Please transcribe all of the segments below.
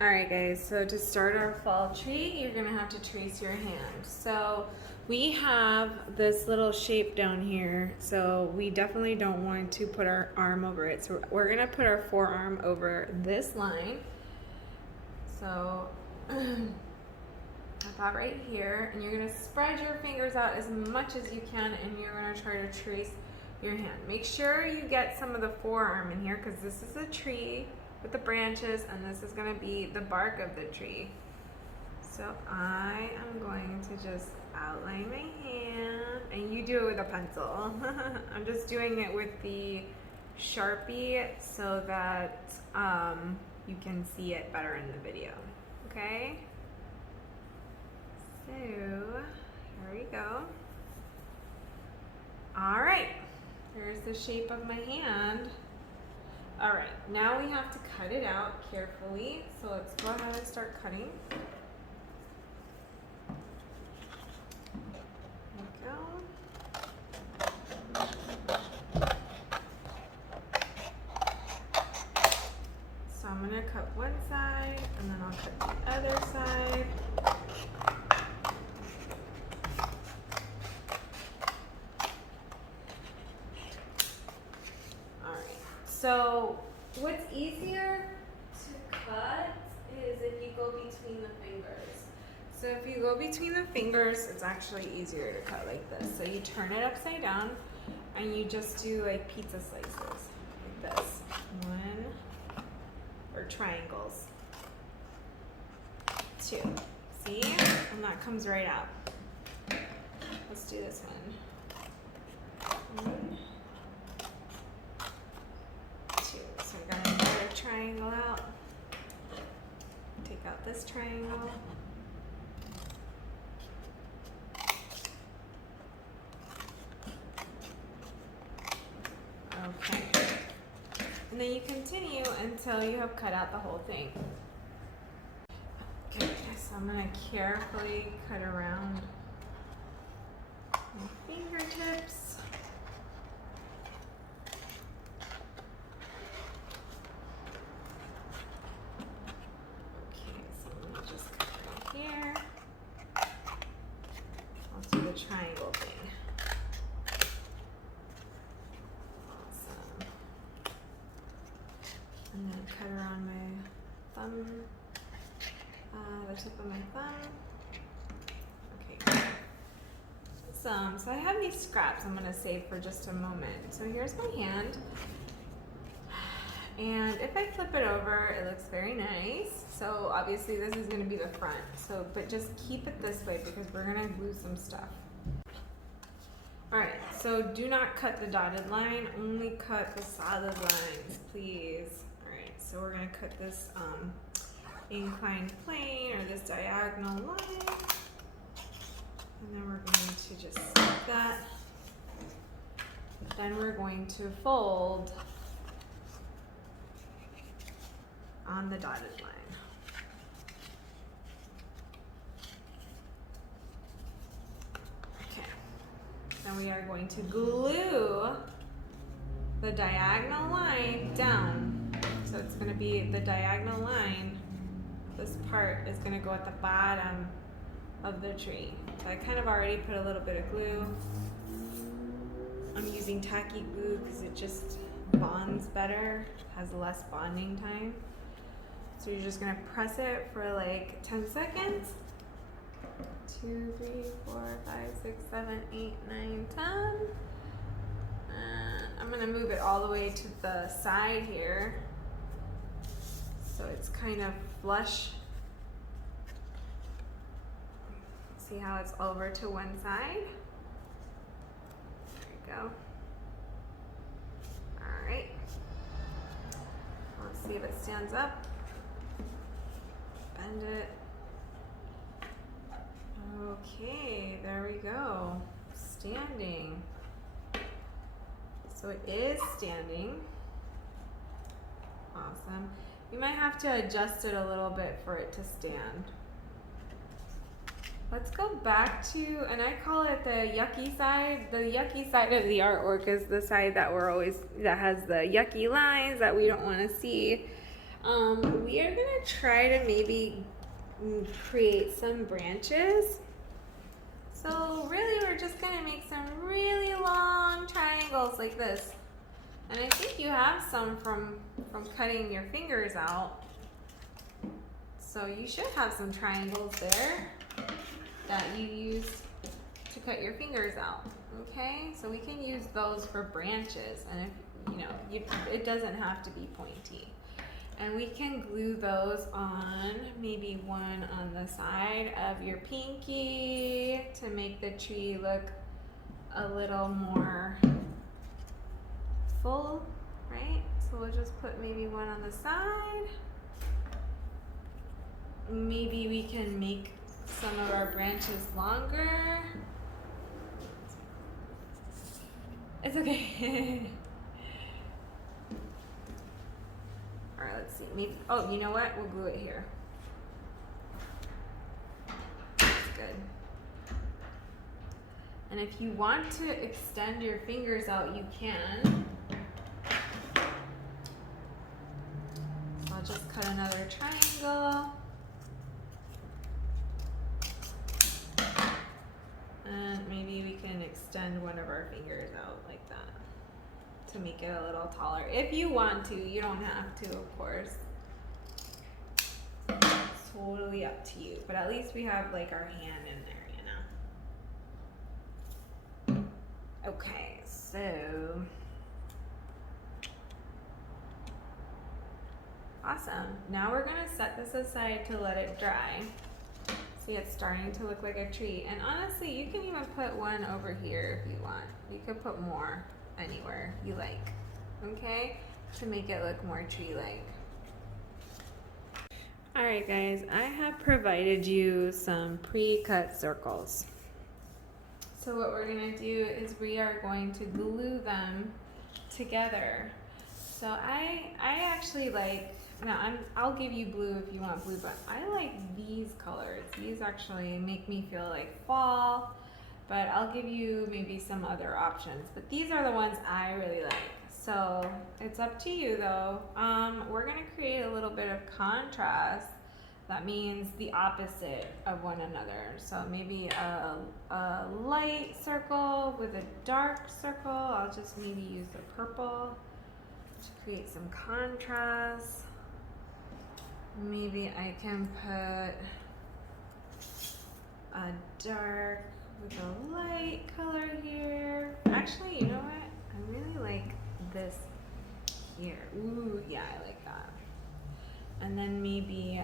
Alright guys, so to start our fall tree, you're gonna have to trace your hand. So we have this little shape down here, so we definitely don't want to put our arm over it. So we're gonna put our forearm over this line. So about right here, and you're gonna spread your fingers out as much as you can, and you're gonna try to trace your hand. Make sure you get some of the forearm in here, because this is a tree with the branches, and this is going to be the bark of the tree. So I am going to just outline my hand, and you do it with a pencil. I'm just doing it with the Sharpie so that you can see it better in the video. Okay? So here we go. All right, here's the shape of my hand. All right, now we have to cut it out carefully. So let's go ahead and start cutting. There we go. So I'm gonna cut one side, and then I'll cut the other side. So what's easier to cut is if you go between the fingers. So if you go between the fingers, it's actually easier to cut like this. So you turn it upside down, and you just do like pizza slices, like this. One, or triangles. Two. See? And that comes right out. Let's do this one. One. So we got another triangle out. Take out this triangle. Okay. And then you continue until you have cut out the whole thing. Okay, so I'm going to carefully cut around my fingertips. Triangle thing. Awesome. And then cut around my thumb, the tip of my thumb. Okay. So I have these scraps I'm gonna save for just a moment. So here's my hand. And if I flip it over, it looks very nice. So obviously this is gonna be the front. So, but just keep it this way because we're gonna glue some stuff. All right, so do not cut the dotted line, only cut the solid lines, please. All right, so we're gonna cut this inclined plane or this diagonal line. And then we're going to just snip that. Then we're going to fold on the dotted line. And we are going to glue the diagonal line down. So it's going to be the diagonal line. This part is going to go at the bottom of the tree. So I kind of already put a little bit of glue. I'm using tacky glue because it just bonds better, has less bonding time. So you're just going to press it for like 10 seconds. 2, 3, 4, 5, 6, 7, 8, 9, 10. I'm gonna move it all the way to the side here. So it's kind of flush. See how it's over to one side? There we go. All right. Let's see if it stands up. Bend it. Okay, there we go. Standing. So it is standing. Awesome. You might have to adjust it a little bit for it to stand. Let's go back to, and I call it the yucky side. The yucky side of the artwork is the side that that has the yucky lines that we don't want to see. We are gonna try to maybe create some branches. So really we're just gonna make some really long triangles like this. And I think you have some from cutting your fingers out. So you should have some triangles there that you use to cut your fingers out. Okay, so we can use those for branches, and if you know, it doesn't have to be pointy. And we can glue those on, maybe one on the side of your pinky to make the tree look a little more full, right? So we'll just put maybe one on the side. Maybe we can make some of our branches longer. It's okay. All right, let's see. Maybe, oh, you know what? We'll glue it here. That's good. And if you want to extend your fingers out, you can. So I'll just cut another triangle. And maybe we can extend one of our fingers out like that to make it a little taller. If you want to, you don't have to, of course. It's totally up to you. But at least we have like our hand in there, you know. Okay, so awesome. Now we're gonna set this aside to let it dry. See, it's starting to look like a tree. And honestly, you can even put one over here if you want. You could put more anywhere you like, okay? To make it look more tree-like. All right, guys, I have provided you some pre-cut circles. So what we're gonna do is we are going to glue them together. So I actually like, now I'll give you blue if you want blue, but I like these colors. These actually make me feel like fall, but I'll give you maybe some other options. But these are the ones I really like. So it's up to you though. We're gonna create a little bit of contrast. That means the opposite of one another. So maybe a light circle with a dark circle. I'll just maybe use the purple to create some contrast. Maybe I can put a dark with a light color here. Actually, you know what? I really like this here. Ooh, yeah, I like that. And then maybe,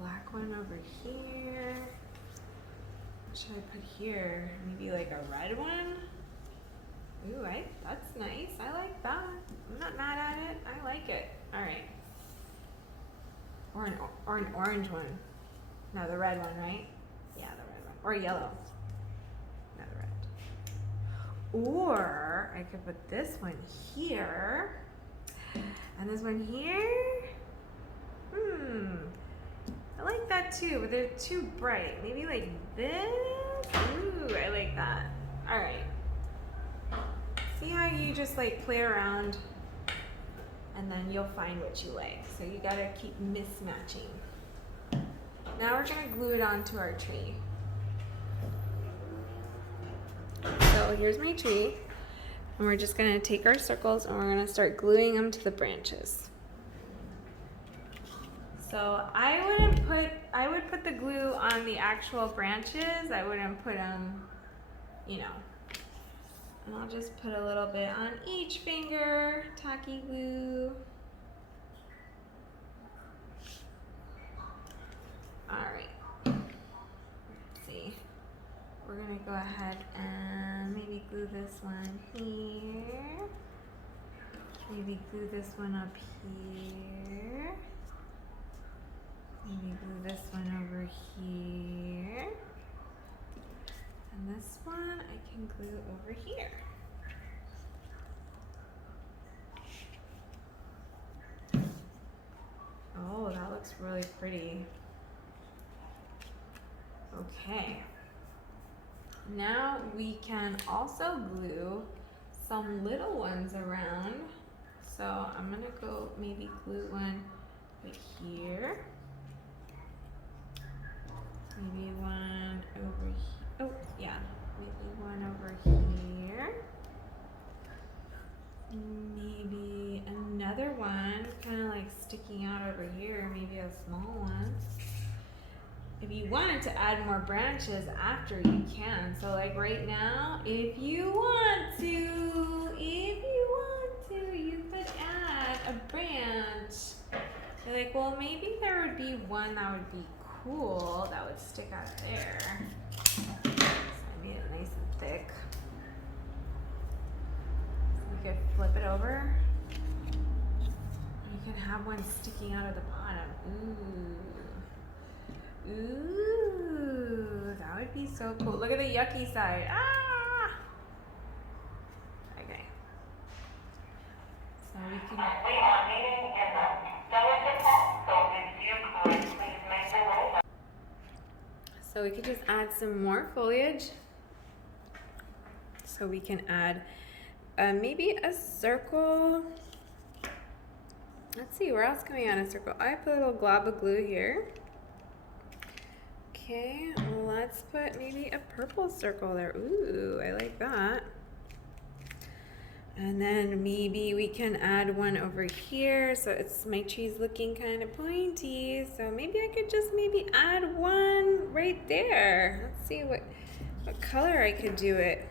black one over here. What should I put here? Maybe like a red one? Ooh, that's nice. I like that. I'm not mad at it. I like it. All right. Or an orange one. No, the red one, right? Yeah, the red one. Or yellow. No, the red. Or I could put this one here. And this one here. I like that too, but they're too bright. Maybe like this. Ooh, I like that. All right. See how you just like play around and then you'll find what you like. So you gotta keep mismatching. Now we're gonna glue it onto our tree. So here's my tree. And we're just gonna take our circles and we're gonna start gluing them to the branches. So I would put the glue on the actual branches. I wouldn't put them, you know. And I'll just put a little bit on each finger, tacky glue. All right, let's see. We're gonna go ahead and maybe glue this one here. Maybe glue this one up here. Maybe glue this one over here. And this one I can glue over here. Oh, that looks really pretty. Okay. Now we can also glue some little ones around. So I'm gonna go maybe glue one right here. Maybe one over here. Oh, yeah. Maybe one over here. Maybe another one kind of like sticking out over here. Maybe a small one. If you wanted to add more branches after, you can. So like right now, if you want to, you could add a branch. You're like, well, maybe there would be one that would be cool that would stick out there. So I made it nice and thick. So you could flip it over. You can have one sticking out of the bottom. Ooh, that would be so cool. Look at the yucky side. Ah! Okay. So we can. We are meeting in the delicate hall, so if you could please make your way. So we could just add some more foliage. So we can add maybe a circle. Let's see, where else can we add a circle? I put a little glob of glue here. Okay, let's put maybe a purple circle there. Ooh, I like that. And then maybe we can add one over here. So it's my tree's looking kind of pointy. So maybe I could just maybe add one right there. Let's see what color I could do it.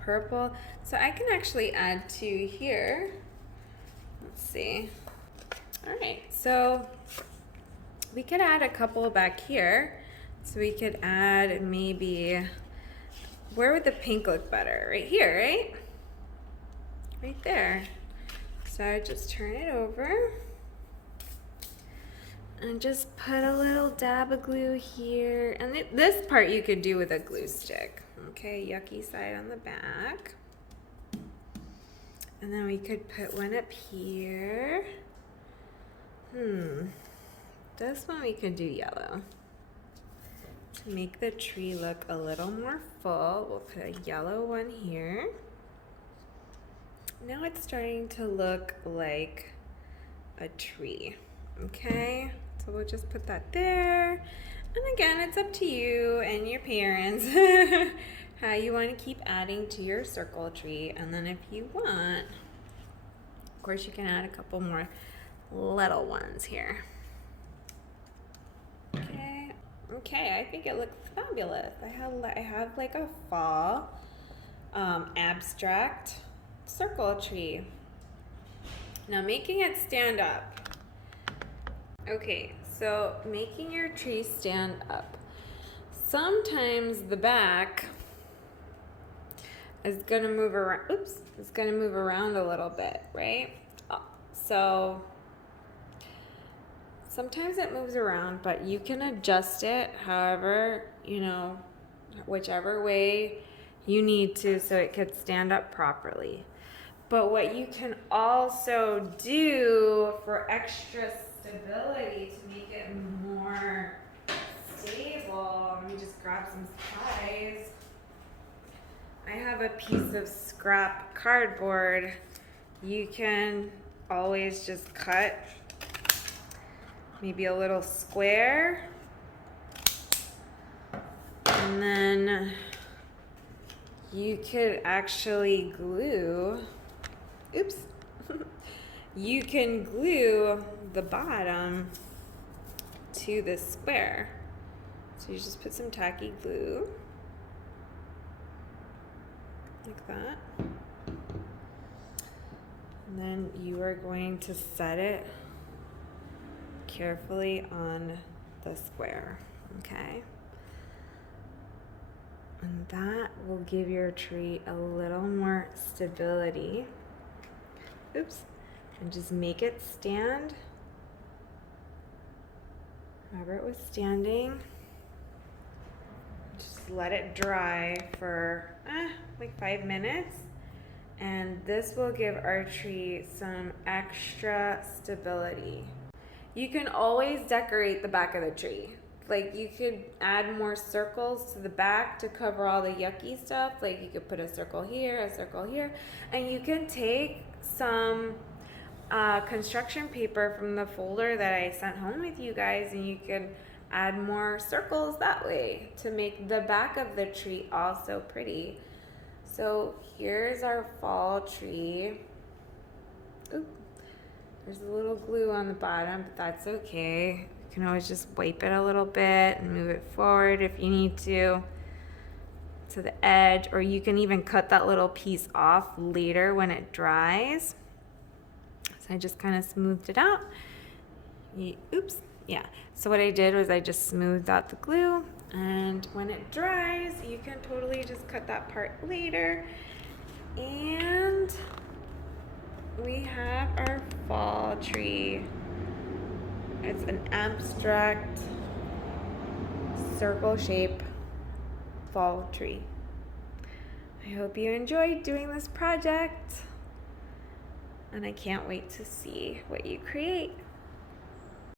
Purple. So I can actually add two here. Let's see. All right, so we could add a couple back here. So we could add maybe, where would the pink look better? Right here, right? Right there. So I just turn it over and just put a little dab of glue here. And this part you could do with a glue stick. Okay, yucky side on the back. And then we could put one up here. This one we could do yellow. To make the tree look a little more full, we'll put a yellow one here. Now it's starting to look like a tree, okay? So we'll just put that there. And again, it's up to you and your parents how you want to keep adding to your circle tree. And then if you want, of course, you can add a couple more little ones here. Okay, I think it looks fabulous. I have like a fall abstract circle tree. Now making it stand up. Okay, so making your tree stand up. Sometimes the back is gonna move around. Oops, it's gonna move around a little bit, right? So sometimes it moves around, but you can adjust it however, whichever way you need to so it could stand up properly. But what you can also do for extra stability to make it more stable, let me just grab some supplies. I have a piece of scrap cardboard. You can always just cut maybe a little square, and then you could actually glue, you can glue the bottom to the square. So you just put some tacky glue, like that. And then you are going to set it carefully on the square, okay? And that will give your tree a little more stability. And just make it stand however it was standing. Just let it dry for like 5 minutes. And this will give our tree some extra stability. You can always decorate the back of the tree. like you could add more circles to the back to cover all the yucky stuff. Like you could put a circle here, and you can take some construction paper from the folder that I sent home with you guys, and you can add more circles that way to make the back of the tree also pretty. So here's our fall tree. Oop, there's a little glue on the bottom, but that's okay. You can always just wipe it a little bit and move it forward if you need to the edge, or you can even cut that little piece off later when it dries. So I just kind of smoothed it out. Oops, yeah. So what I did was I just smoothed out the glue, and when it dries, you can totally just cut that part later. And we have our fall tree. It's an abstract circle shape fall tree. I hope you enjoyed doing this project, and I can't wait to see what you create.